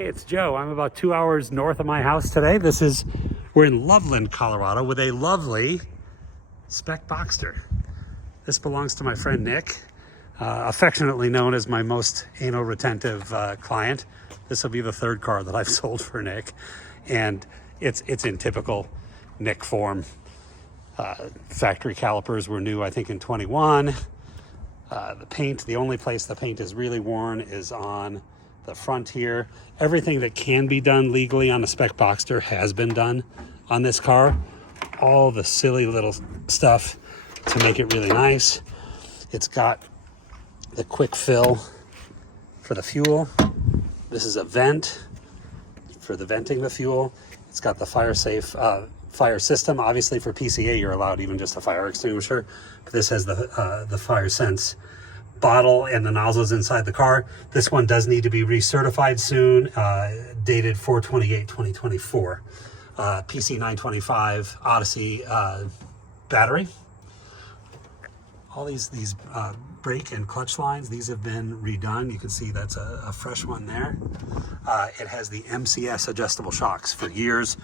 Hey, it's Joe. I'm about 2 hours north of my house today. We're in Loveland, Colorado with a lovely Spec Boxster. This belongs to my friend Nick, affectionately known as my most anal retentive client. This will be the third car that I've sold for Nick, and it's in typical Nick form. Factory calipers were new, I think, in 21. The only place the paint is really worn is on the front here. Everything that can be done legally on a Spec Boxster has been done on this car. All the silly little stuff to make it really nice. It's got the quick fill for the fuel. This is a vent for venting the fuel. It's got the fire system. Obviously for PCA you're allowed even just a fire extinguisher, but this has the fire sense bottle and the nozzles inside the car. This one does need to be recertified soon, dated 4/28/2024. PC 925 Odyssey battery. All these brake and clutch lines, these have been redone. You can see that's a fresh one there. It has the MCS adjustable shocks. For years,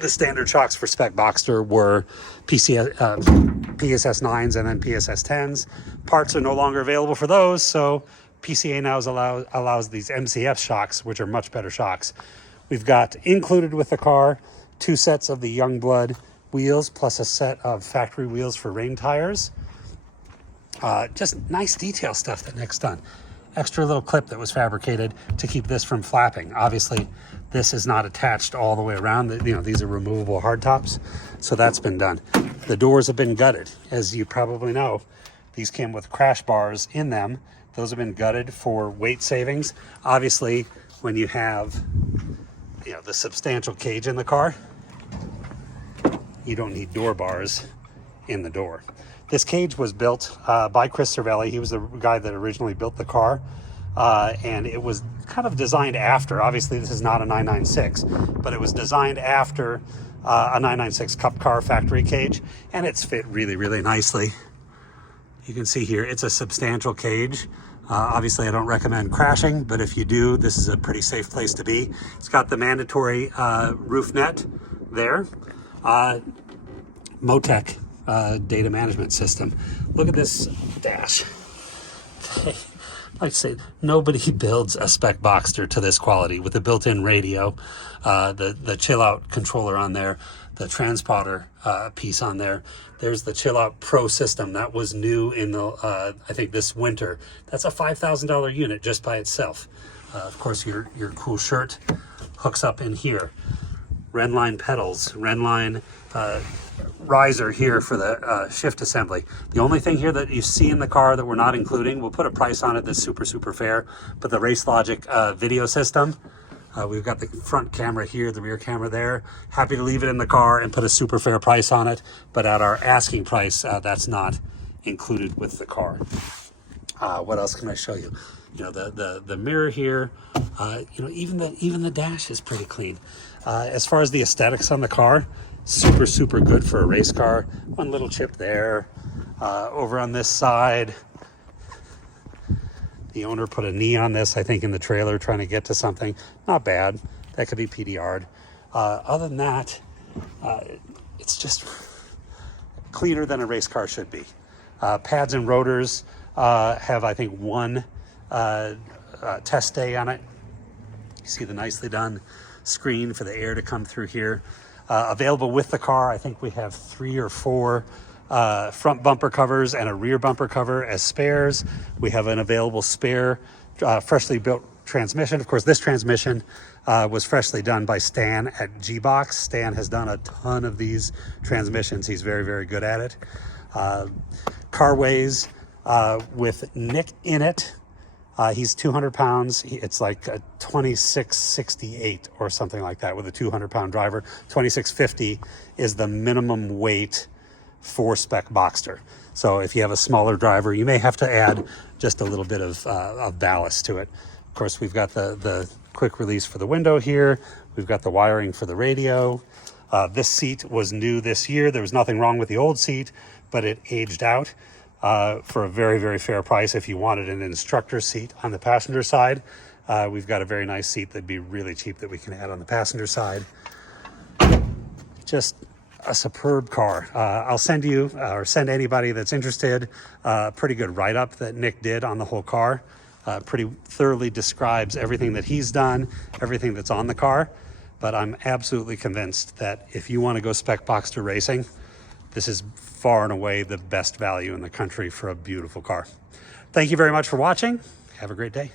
the standard shocks for Spec Boxster were PSS 9s and then PSS 10s. Parts are no longer available for those, so PCA now allows these MCF shocks, which are much better shocks. We've got included with the car 2 sets of the Youngblood wheels plus a set of factory wheels for rain tires. Just nice detail stuff that Nick's done. Extra little clip that was fabricated to keep this from flapping. Obviously, this is not attached all the way around. These are removable hardtops, so that's been done. The doors have been gutted. As you probably know, these came with crash bars in them. Those have been gutted for weight savings. Obviously, when you have the substantial cage in the car, you don't need door bars in the door. This cage was built by Chris Cervelli. He was the guy that originally built the car, and it was kind of designed after. Obviously, this is not a 996, but it was designed after a 996 Cup car factory cage, and it's fit really, really nicely. You can see here, it's a substantial cage. Obviously, I don't recommend crashing, but if you do, this is a pretty safe place to be. It's got the mandatory roof net there. Motec data management system. Look at this dash. Okay. Like I say, nobody builds a Spec Boxster to this quality with the built-in radio, the Chillout controller on there, the transponder piece on there. There's the Chillout Pro system that was new in the I think this winter. That's a $5,000 unit just by itself. Of course, your cool shirt hooks up in here. Renline pedals, Renline riser here for the shift assembly. The only thing here that you see in the car that we're not including, we'll put a price on it that's super fair, but the Race Logic video system. We've got the front camera here, the rear camera there. Happy to leave it in the car and put a super fair price on it, but at our asking price, that's not included with the car. What else can I show you? The mirror here, even the dash is pretty clean. As far as the aesthetics on the car, super good for a race car. One little chip there. Over on this side, the owner put a knee on this, I think, in the trailer trying to get to something. Not bad. That could be PDR'd. Other than that, it's just cleaner than a race car should be. Pads and rotors have, I think, one test day on it. You see the nicely done screen for the air to come through here. Available with the car, I think we have 3 or 4 front bumper covers and a rear bumper cover as spares. We have an available spare freshly built transmission. Of course, this transmission was freshly done by Stan at G-Box. Stan has done a ton of these transmissions. He's very good at it. Car weighs with Nick in it. He's 200 pounds. It's like a 2668 or something like that with a 200-pound driver. 2650 is the minimum weight for Spec Boxster. So if you have a smaller driver, you may have to add just a little bit of ballast to it. Of course, we've got the quick release for the window here. We've got the wiring for the radio. This seat was new this year. There was nothing wrong with the old seat, but it aged out. For a very fair price if you wanted an instructor seat on the passenger side. We've got a very nice seat that'd be really cheap that we can add on the passenger side. Just a superb car. I'll send you or send anybody that's interested a pretty good write-up that Nick did on the whole car. Pretty thoroughly describes everything that he's done, everything that's on the car. But I'm absolutely convinced that if you want to go Spec Boxster racing, this is far and away the best value in the country for a beautiful car. Thank you very much for watching. Have a great day.